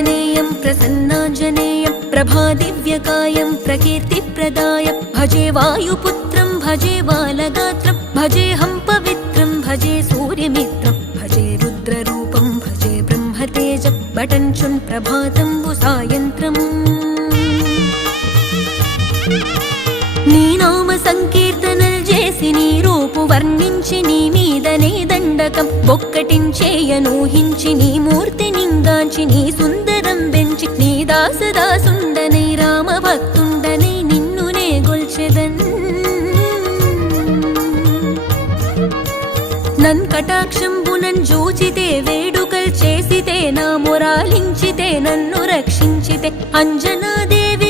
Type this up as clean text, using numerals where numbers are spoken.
प्रसन्नाञ्जनेयं प्रसन्नाञ्जनेयं प्रभादिव्यकायं प्रकीर्तिप्रदायं भजे वायुपुत्रं भजे बालगात्रं भजेऽहं पवित्रं भजे सूर्यमित्रं भजे रुद्ररूपं भजे ब्रह्मतेजं बटञ्चुं प्रभातं सायन्त्रम् నీ నామ సంకీర్తనలు చేసి నీ రూపు వర్ణించి నీ మీదనే దండకం ఒక్కటించేయనూహించి నీ మూర్తి నింగాంచి నీ సుందరం పెంచి నీ దాసదాసుండనై రామ భక్తుండనై నిన్నునే గొల్చెదన్ నన్ కటాక్షంబునన్ జూచితే వేడుకల్ చేసితే నా మొరాలించితే నన్ను రక్షించితే అంజనాదేవి